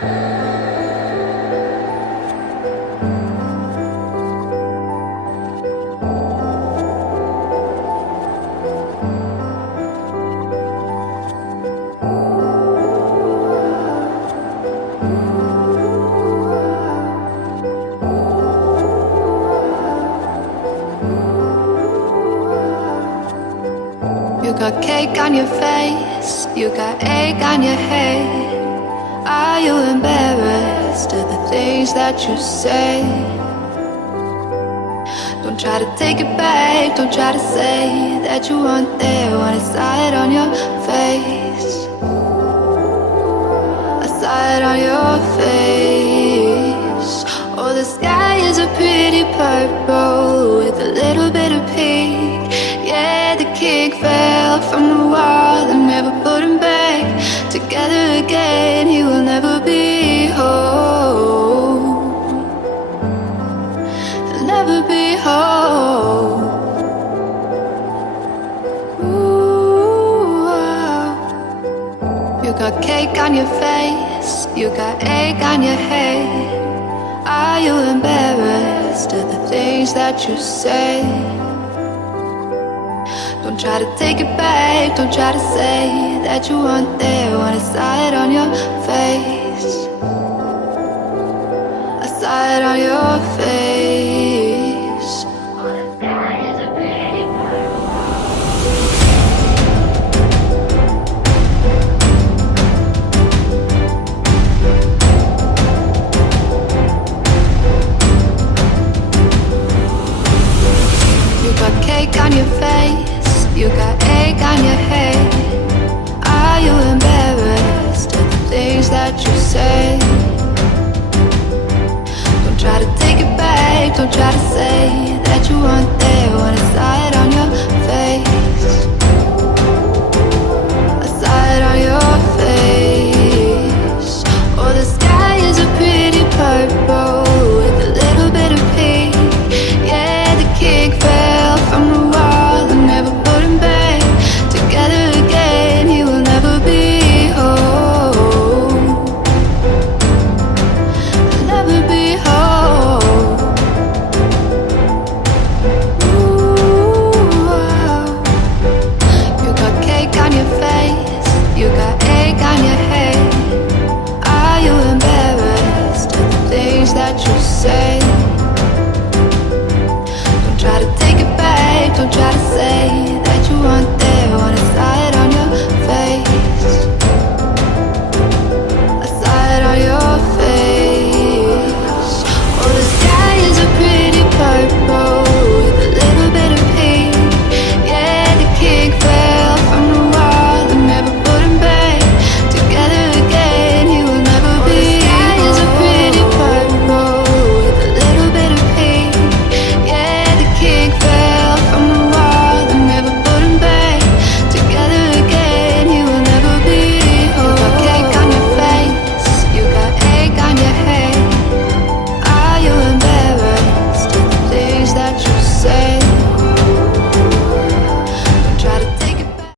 You got cake on your face, you got egg on your head. Are you embarrassed of the things that you say? Don't try to take it back, don't try to say that you weren't there when I saw it on your face. I saw it on your face. Oh, the sky is a pretty purple with a little bit of pink. Yeah, the king fell from the wall and never put him back together again. He will never be whole. He'll never be whole. Ooh, you got cake on your face, you got egg on your head. Are you embarrassed of the things that you say? Don't try to take it back, don't try to say that you weren't there when I saw it on your face.